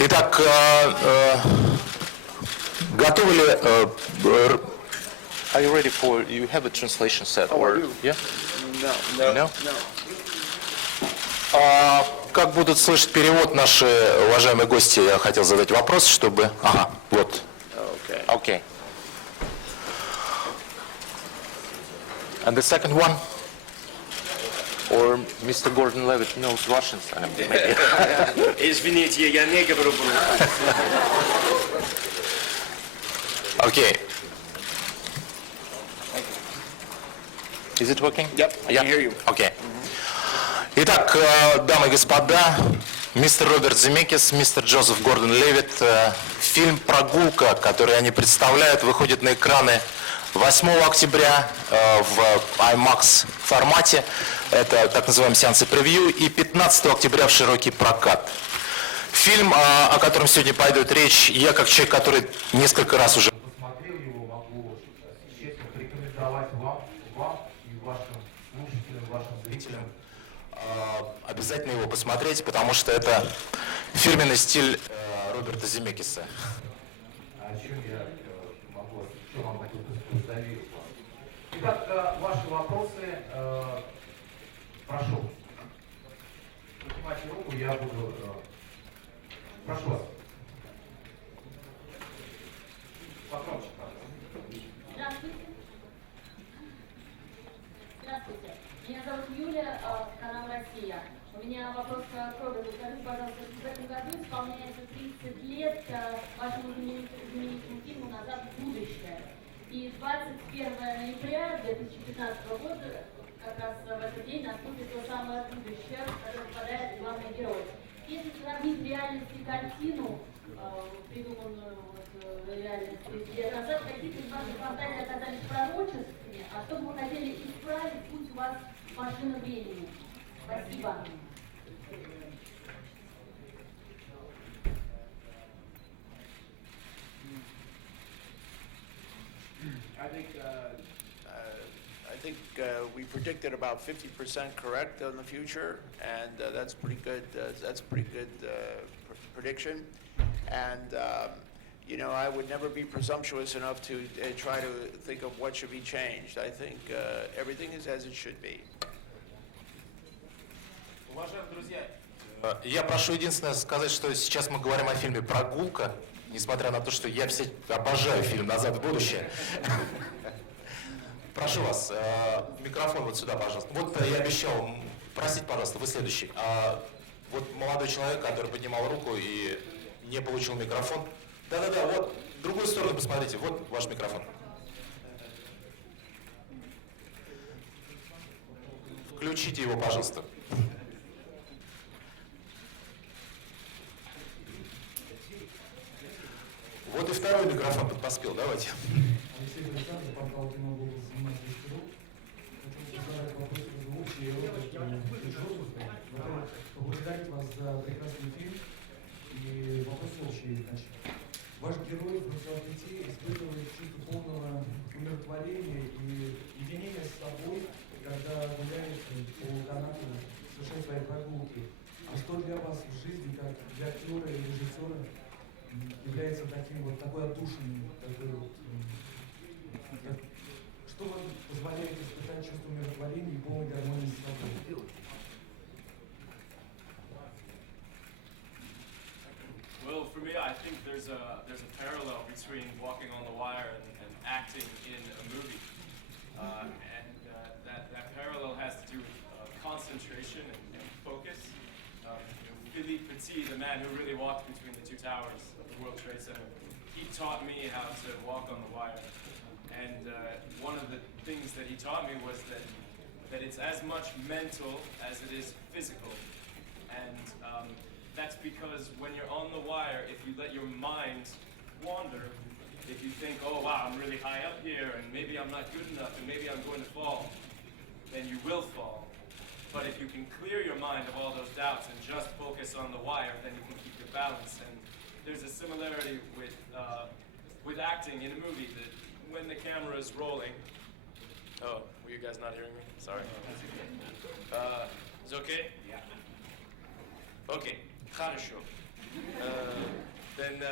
Итак, готовы ли... Are you ready for... You have a translation set? Oh, or... I do. Yeah? No. No? Как будут слышать перевод наши уважаемые гости, я хотел задать вопрос, чтобы... Ага, вот. Okay. And the second one? Or Mr. Гордон-Левитт knows Russian? Извините, я не говорю по-русски. Okay. Is it working? Yep, I can hear you. Okay. Итак, дамы и господа, мистер Роберт Земекис, мистер Джозеф Гордон-Левитт, фильм «Прогулка», который они представляют, выходит на экраны 8 октября в IMAX формате, это так называемые сеансы превью, и 15 октября в широкий прокат. Фильм, о котором сегодня пойдет речь, я как человек, который несколько раз уже посмотрел его, могу честно порекомендовать вам и вашим слушателям, вашим зрителям обязательно его посмотреть, потому что это фирменный стиль Роберта Земекиса. О чем я могу, что вам хотел доверить. Итак, ваши вопросы, прошу. Поднимайте руку, я буду... Прошу вас. Погромче, Здравствуйте. Здравствуйте. Меня зовут Юля, канал «Россия». У меня вопрос к Роберту. Скажите, пожалуйста, в этом году исполняется 30 лет вашему знаменитому фильму «Назад в будущее». И 21 ноября 2015 года, как раз в этот день, наступит то самое будущее, в которое попадает главный герой. Если сравнить реальность и картину, придуманную реальность 30 лет назад, какие-то из ваших фантазий оказались пророческими, а что бы вы хотели исправить, будь у вас машина времени? Спасибо. I think we predicted about 50% correct on the future, and that's pretty good. That's a pretty good prediction, and you know, I would never be presumptuous enough to try to think of what should be changed. I think everything is as it should be. Уважаемые друзья, Я прошу единственное сказать, что сейчас мы говорим о фильме «Прогулка», несмотря на то, что я все обожаю фильм «Назад в будущее». Прошу вас, микрофон вот сюда, пожалуйста. Вот я обещал, простите, пожалуйста, вы следующий. Вот молодой человек, который поднимал руку и не получил микрофон. Да-да-да, вот, в другую сторону посмотрите, вот ваш микрофон. Включите его, пожалуйста. Вот и второй микрофон подпоспел, давайте. Поблагодарить вас за прекрасный фильм и вопрос общий. Ваш герой в «Москве» испытывает чувство полного умиротворения и единения с собой, когда гуляет по канату, совершает свои прогулки. А что для вас в жизни, как для актера и режиссера, является такой отдушиной, что вам позволяет испытать чувство умиротворения и полной гармонии с собой? Well, for me, I think there's a parallel between walking on the wire and acting in a movie, that parallel has to do with concentration and focus. Philippe Petit, the man who really walked between the two towers of the World Trade Center, he taught me how to walk on the wire. And one of the things that he taught me was that it's as much mental as it is physical. And that's because when you're on the wire, if you let your mind wander, if you think, oh wow, I'm really high up here and maybe I'm not good enough and maybe I'm going to fall, then you will fall. But if you can clear your mind of all those doubts and just focus on the wire, then you can keep your balance. And there's a similarity with acting in a movie, that when the camera is rolling, oh, were you guys not hearing me? Sorry. Is it okay? Yeah. Okay. Хорошо. then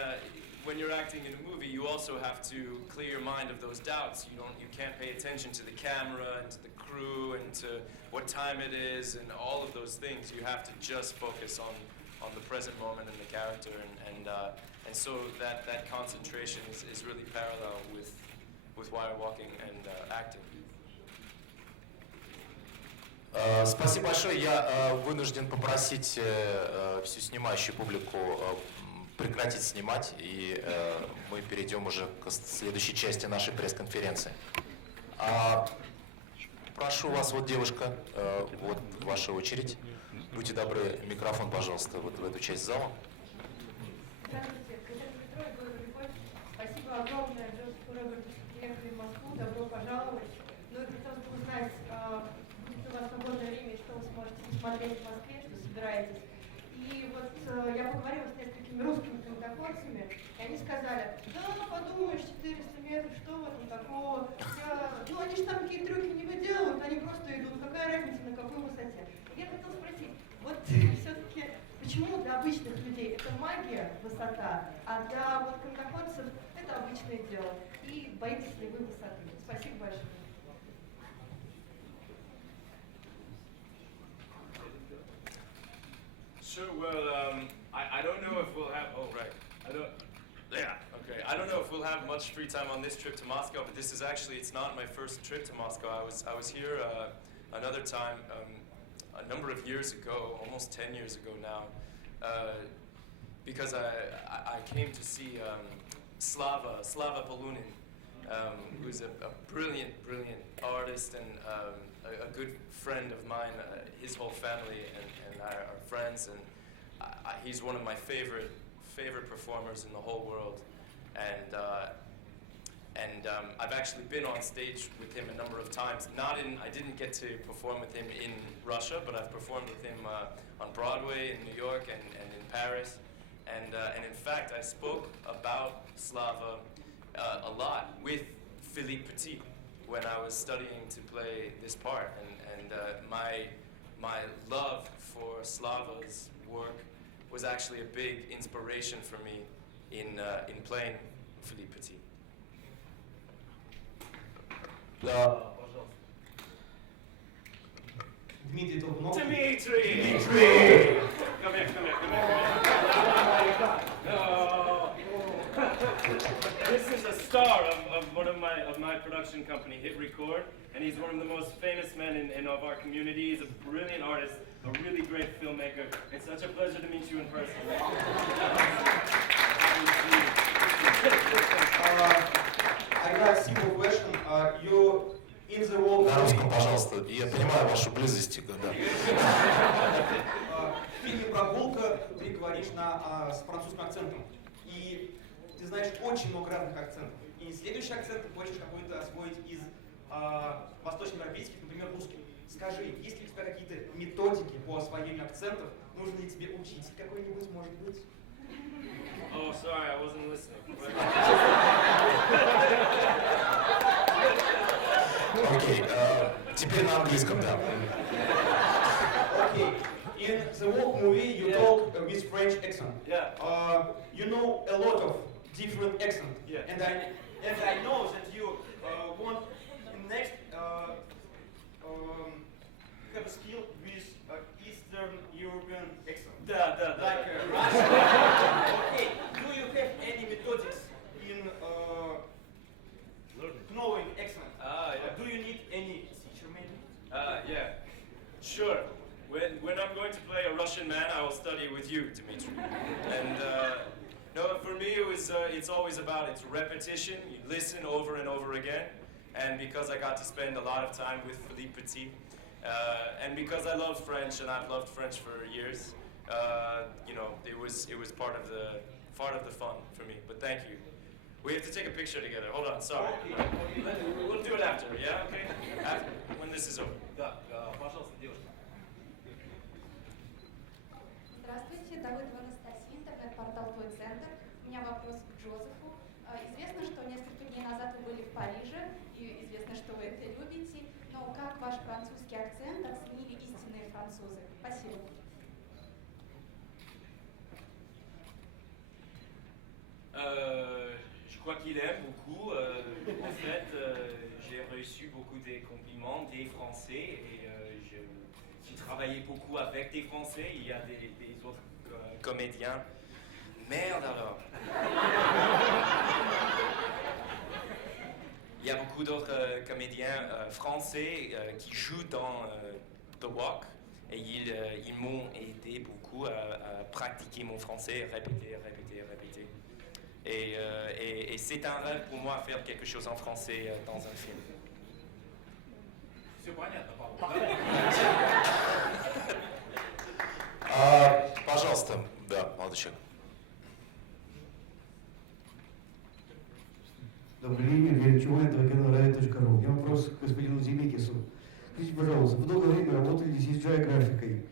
when you're acting in a movie, you also have to clear your mind of those doubts. You can't pay attention to the camera and to the crew and to what time it is and all of those things. You have to just focus on the present moment and the character, and so that concentration is really parallel with wire walking and acting. Спасибо большое. Я вынужден попросить всю снимающую публику прекратить снимать, и мы перейдем уже к следующей части нашей пресс-конференции. Прошу вас, вот девушка, вот ваша очередь. Будьте добры, микрофон, пожалуйста, вот в эту часть зала. Здравствуйте, спасибо огромное Джозефу Роберту, что приехали в Москву, добро пожаловать. Ну и хотелось бы узнать, будет у вас свободное время, и что вы сможете посмотреть в Москве, что собираетесь. И вот я поговорила с несколькими русскими контакорцами, и они сказали, да, подумаешь, 400 метров, что в этом такого? Ну они же там какие-то трюки не выделывают, они просто идут, какая разница, на какой высоте? Я хотела спросить, вот все-таки почему для обычных людей это магия, высота, а для вот контакорцев это обычное дело? И боитесь ли вы высоты? Спасибо большое. Sure. Well, I don't know if we'll have. Oh, right. Okay. I don't know if we'll have much free time on this trip to Moscow, but this is actually, it's not my first trip to Moscow. I was here another time a number of years ago, almost 10 years ago now, because I came to see Slava Polunin, who's a brilliant artist and a good friend of mine. His whole family and I are friends, and he's one of my favorite performers in the whole world. And I've actually been on stage with him a number of times. I didn't get to perform with him in Russia, but I've performed with him on Broadway in New York and in Paris. And in fact, I spoke about Slava a lot with Philippe Petit when I was studying to play this part. And my love for Slava's work was actually a big inspiration for me in playing Philippe Petit. Дмитрий Толкунов. Dimitri! Come here. No. This is a star of one of my production company, Hit Record, and he's one of the most famous men in of our community. He's a brilliant artist, a really great filmmaker. It's such a pleasure to meet you in person. I got a simple question. You in the world. На русском, пожалуйста. Я понимаю вашу близость, да. В фильме «Прогулка» ты говоришь с французским акцентом. И ты знаешь очень много разных акцентов. И следующий акцент ты хочешь какой-то освоить из восточноевропейских, например, русских. Скажи, есть ли у тебя какие-то методики по освоению акцентов? Нужно ли тебе учить какой-нибудь, может быть? Oh, sorry, I wasn't listening. Окей, теперь на английском, да. Okay. In the Walk movie, you talk with French accent. Yeah. You know a lot of different accents. Yeah. And I know that you want next have a skill with Eastern European accent. Да. Like Russian. Okay. Do you have any methods in knowing accent? Yeah. Do you need any teacher maybe? Yeah. Sure. When I'm going to play a Russian man, I will study with you, Dimitri. And no, for me it's always about repetition. You listen over and over again. And because I got to spend a lot of time with Philippe Petit, and because I love French and I've loved French for years, it was part of the fun for me. But thank you. We have to take a picture together. Hold on, sorry. We'll do it after, yeah? Okay? After, when this is over. Да, пожалуйста, девушка. Здравствуйте, Давыдова Анастасия, интернет-портал «Твой центр». У меня вопрос к Джозефу. Известно, что несколько дней назад вы были в Париже, и известно, что вы это любите, но как ваш французский акцент оценили истинные французы? Спасибо. crois qu'il aime beaucoup. En fait, j'ai reçu beaucoup de compliments des Français et j'ai travaillé beaucoup avec des Français. Il y a des autres comédiens. Merde alors. Il y a beaucoup d'autres comédiens français qui jouent dans The Walk et ils m'ont aidé beaucoup à pratiquer mon français, répéter. Et c'est un rêve pour moi faire quelque chose en français dans un film. Все понятно, Павел. Пожалуйста, да, молодой человек. Добрый день, Евгений Чумай, ТВ-канал.ру. У меня вопрос к господину Земекису. Скажите, пожалуйста, вы долгое время работали с CGI-графикой,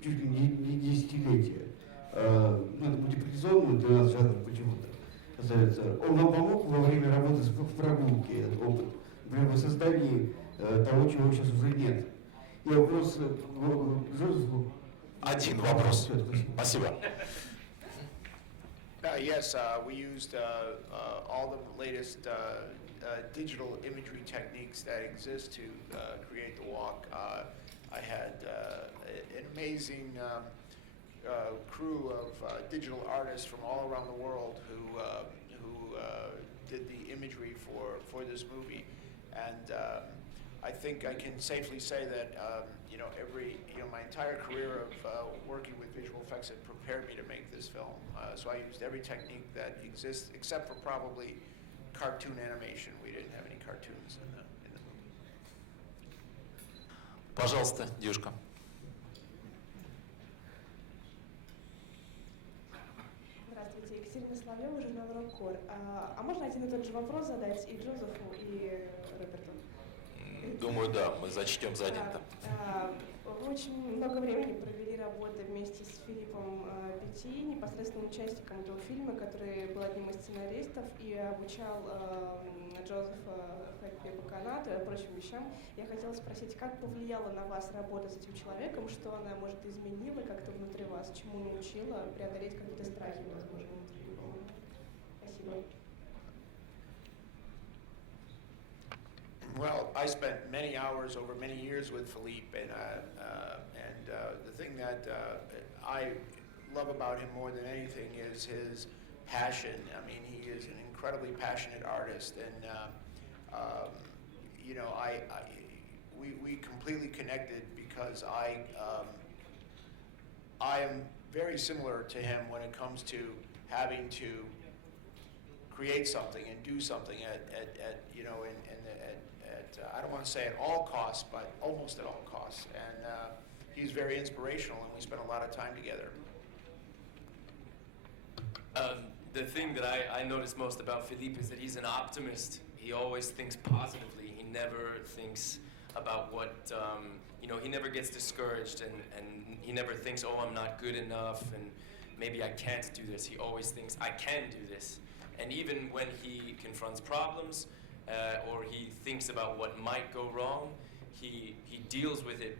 чуть ли не десятилетия. Это мультипликационный для нас жанр почему-то касается. Он вам помог во время работы в прогулке, этот опыт, например, в создании того, чего сейчас уже нет? И вопрос к Джозефу. Один вопрос. Спасибо. Yes, we used all the latest digital imagery techniques that exist to create the walk. I had an amazing crew of digital artists from all around the world who did the imagery for this movie, and I think I can safely say that my entire career of working with visual effects had prepared me to make this film. So I used every technique that exists, except for probably cartoon animation. We didn't have any cartoons in the movie. Пожалуйста, девушка. Здравствуйте, Екатерина Соловьева, журнал «Роккор». А можно один и тот же вопрос задать и Джозефу, и Роберту? Думаю, да, мы зачтем за один-то. Вы очень много времени провели работой вместе с Филиппом Петти, непосредственным участником этого фильма, который был одним из сценаристов и обучал Джозефа ходьбе по канату и прочим вещам. Я хотела спросить, как повлияла на вас работа с этим человеком, что она, может, изменила как-то внутри вас, чему научила преодолеть какие-то страхи, возможно, внутри? Спасибо. Well, I spent many hours over many years with Philippe, and the thing that I love about him more than anything is his passion. I mean, he is an incredibly passionate artist, and we completely connected because I am very similar to him when it comes to having to create something and do something I don't want to say at all costs, but almost at all costs. And he's very inspirational, and we spent a lot of time together. The thing that I notice most about Philippe is that he's an optimist. He always thinks positively. He never thinks about what, he never gets discouraged, and he never thinks, oh, I'm not good enough, and maybe I can't do this. He always thinks, I can do this. And even when he confronts problems, or he thinks about what might go wrong, he deals with it